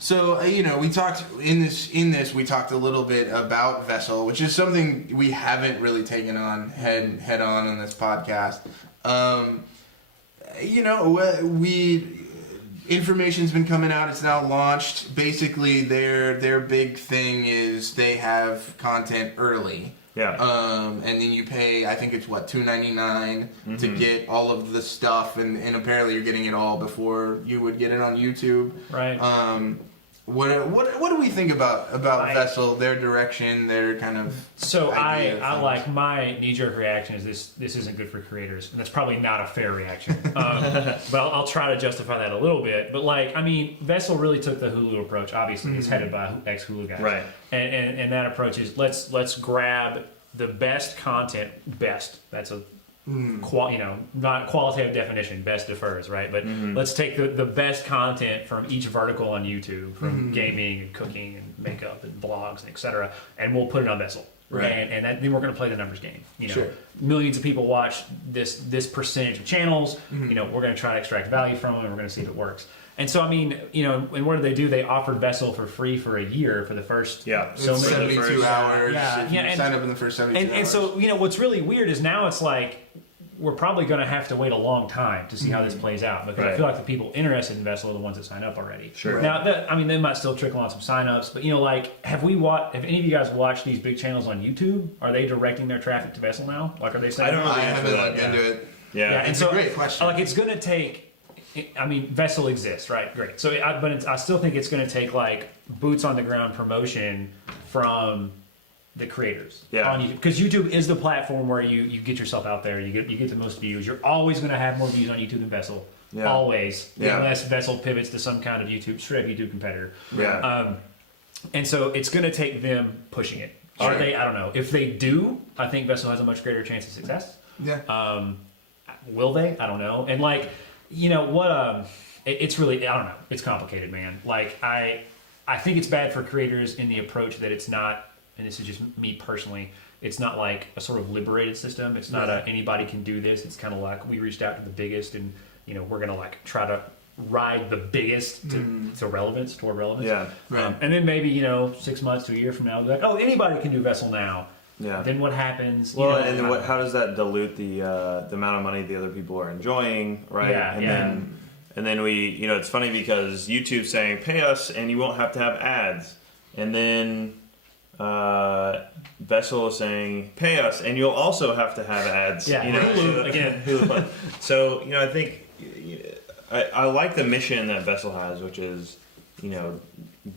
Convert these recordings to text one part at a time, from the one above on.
So we talked in this we talked a little bit about Vessel, which is something we haven't really taken on head on this podcast. Information's been coming out. It's now launched. Basically, their big thing is they have content early. Yeah. And then you pay, I think it's $2.99 to get all of the stuff, and apparently you're getting it all before you would get it on YouTube. Right. What do we think about Vessel, their direction, their kind of So idea I like, my knee-jerk reaction is this isn't good for creators, and that's probably not a fair reaction. But I'll try to justify that a little bit. But Vessel really took the Hulu approach. Obviously, it's headed by ex-Hulu guys, right? And that approach is let's grab the best content. Best, that's a not qualitative definition, best differs, right? But let's take the best content from each vertical on YouTube, from gaming and cooking and makeup and blogs and etc., and we'll put it on Vessel. Right. And then we're going to play the numbers game. Sure. Millions of people watch this percentage of channels. We're going to try to extract value from them, and we're going to see if it works. And so, and what do? They offered Vessel for free for a year for the first so 72 hours. And sign up in the first 72 hours. And so, what's really weird is now it's like we're probably going to have to wait a long time to see how this plays out, because I feel like the people interested in Vessel are the ones that sign up already. Sure. Right. Now, they might still trickle on some signups, but have any of you guys watched these big channels on YouTube? Are they directing their traffic to Vessel now? Like, are they saying? I don't know. I haven't looked into it. Yeah, it's a great question. It's going to take. Vessel exists, right? Great. So, I still think it's going to take boots on the ground promotion from the creators on YouTube, because YouTube is the platform where you get yourself out there. You get the most views. You're always going to have more views on YouTube than Vessel. Yeah. Always, unless Yeah. Vessel pivots to some kind of YouTube competitor. Yeah. And so it's going to take them pushing it. Are they? I don't know. If they do, I think Vessel has a much greater chance of success. Yeah. Will they? I don't know. And it's really, I don't know. It's complicated, man. I think it's bad for creators in the approach that it's not, and this is just me personally, it's not like a sort of liberated system. It's not anybody can do this. It's kind of like we reached out to the biggest, and we're gonna try to ride the biggest toward relevance. Yeah. Right. And then maybe 6 months to a year from now, we'll be like, anybody can do Vessel now. Yeah. Then what happens? Well, how does that dilute the amount of money the other people are enjoying, right? Yeah. And then we, it's funny because YouTube's saying pay us and you won't have to have ads, and then Vessel is saying pay us and you'll also have to have ads. Yeah. Hulu again. Hulu. So I think I like the mission that Vessel has, which is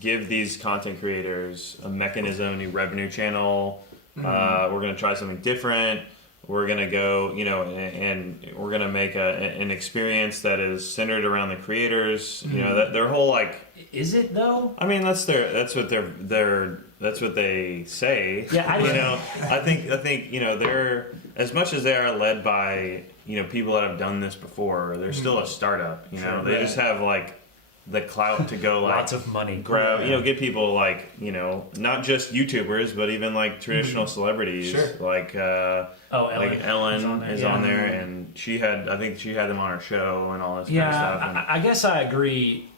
give these content creators a mechanism, a new revenue channel. We're going to try something different. We're going to go, and we're going to make an experience that is centered around the creators. That their whole Is it though? I mean, that's what they say. Yeah, I think they're, as much as they are led by people that have done this before, they're still a startup. They just have the clout to go lots of money, grab, get people not just YouTubers, but even traditional celebrities. Sure. Ellen is on there, and I think she had them on her show and all this kind of stuff. And I guess I agree.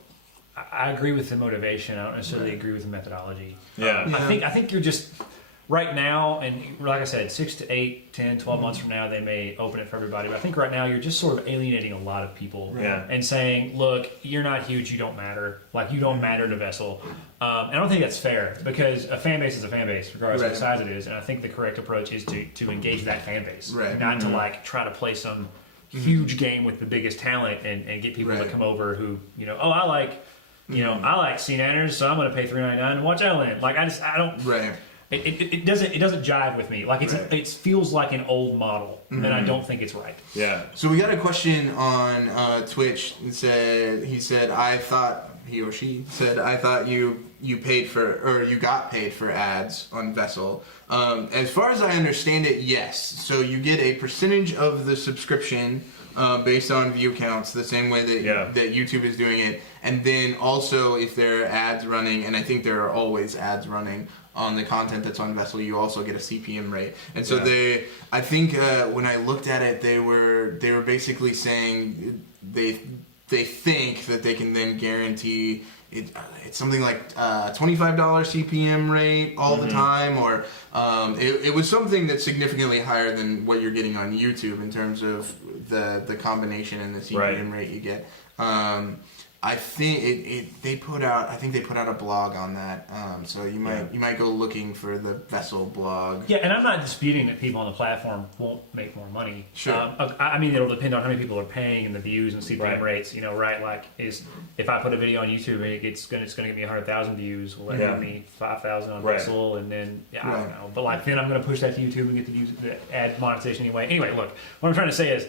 I agree with the motivation. I don't necessarily agree with the methodology. Yeah. I think you're just right now, and like I said, 6 to 8, 10, 12 months from now, they may open it for everybody. But I think right now you're just sort of alienating a lot of people and saying, look, you're not huge, you don't matter. You don't matter to Vessel. And I don't think that's fair, because a fan base is a fan base, regardless of the size it is. And I think the correct approach is to engage that fan base, not to try to play some huge game with the biggest talent and get people to come over who, I like Scene Anners, so I'm going to pay $3.99 and watch Ellen. I don't. Right. It doesn't jive with me. It feels like an old model, and I don't think it's right. Yeah. So we got a question on Twitch. He or she said, I thought you paid for, or you got paid for ads on Vessel. As far as I understand it, yes. So you get a percentage of the subscription based on view counts, the same way that YouTube is doing it. And then also if there are ads running, and I think there are always ads running on the content that's on Vessel, you also get a CPM rate. And so I think when I looked at it, they were basically saying they think that they can then guarantee it's something like $25 CPM rate all the time, or it was something that's significantly higher than what you're getting on YouTube in terms of the combination and the CPM rate you get. I think they put out a blog on that, so you might go looking for the Vessel blog. Yeah, and I'm not disputing that people on the platform won't make more money. Sure. I mean, it'll depend on how many people are paying and the views and CPM rates. You know, right? Like, if I put a video on YouTube and it's going to get me 100,000 views, will that give me 5,000 on Vessel, and then I don't know. But like, then I'm going to push that to YouTube and get the ad monetization anyway. Anyway, look, what I'm trying to say is,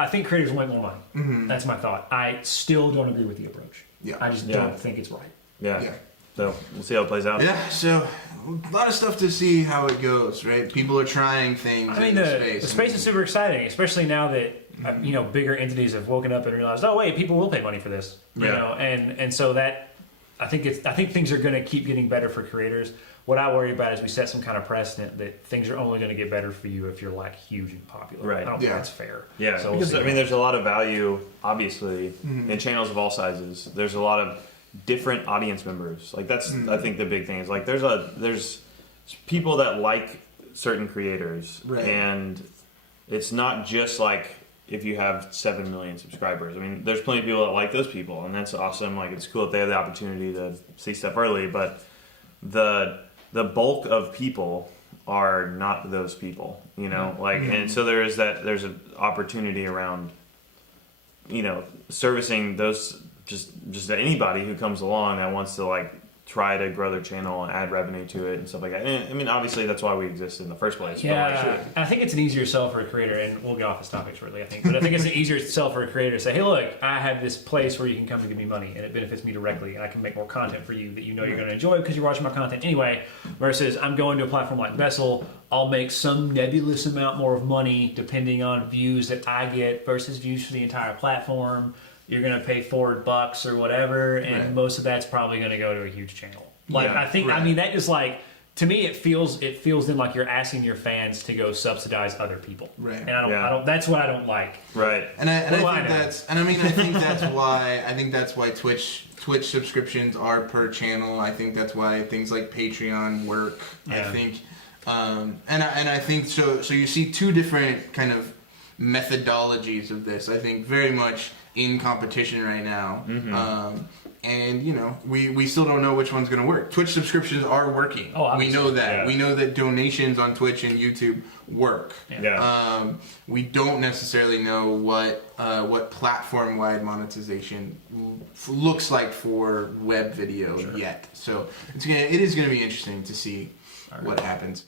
I think creators will make more money. Mm-hmm. That's my thought. I still don't agree with the approach. Yeah. I just don't think it's right. Yeah. So we'll see how it plays out. Yeah. So a lot of stuff to see how it goes. Right. People are trying things. I mean, the space is super exciting, especially now that you know, bigger entities have woken up and realized, oh wait, people will pay money for this. You know, and so that I think things are going to keep getting better for creators. What I worry about is we set some kind of precedent that things are only going to get better for you if you're like huge and popular. Right. I don't think that's fair. Yeah. So because I mean, there's a lot of value, obviously, in channels of all sizes. There's a lot of different audience members. Like that's I think the big thing is like there's people that like certain creators, and it's not just like if you have 7 million subscribers. I mean, there's plenty of people that like those people, and that's awesome. Like it's cool that they have the opportunity to see stuff early, but the bulk of people are not those people, you know, like, and so there's an opportunity around, you know, servicing those, just anybody who comes along that wants to like try to grow their channel and add revenue to it and stuff like that. And I mean, obviously that's why we exist in the first place. Yeah, but like, I think it's an easier sell for a creator, and we'll get off this topic shortly, I think. But I think it's an easier sell for a creator to say, hey, look, I have this place where you can come and give me money, and it benefits me directly, and I can make more content for you that you know you're going to enjoy because you're watching my content anyway, versus I'm going to a platform like Vessel, I'll make some nebulous amount more of money depending on views that I get versus views for the entire platform. You're going to pay $4 or whatever, and most of that's probably going to go to a huge channel. Like, I think, I mean, that just like, to me, it feels then like you're asking your fans to go subsidize other people. Right. And I don't, that's what I don't like. Right. And I think that's why Twitch subscriptions are per channel. I think that's why things like Patreon work. Yeah. I think, and I think so you see two different kind of methodologies of this. I think very much in competition right now. Mm-hmm. And you know, we still don't know which one's going to work. Twitch subscriptions are working. Oh, we know that. Yeah. We know that donations on Twitch and YouTube work. Yeah. We don't necessarily know what platform-wide monetization looks like for web video yet. So it is going to be interesting to see what happens.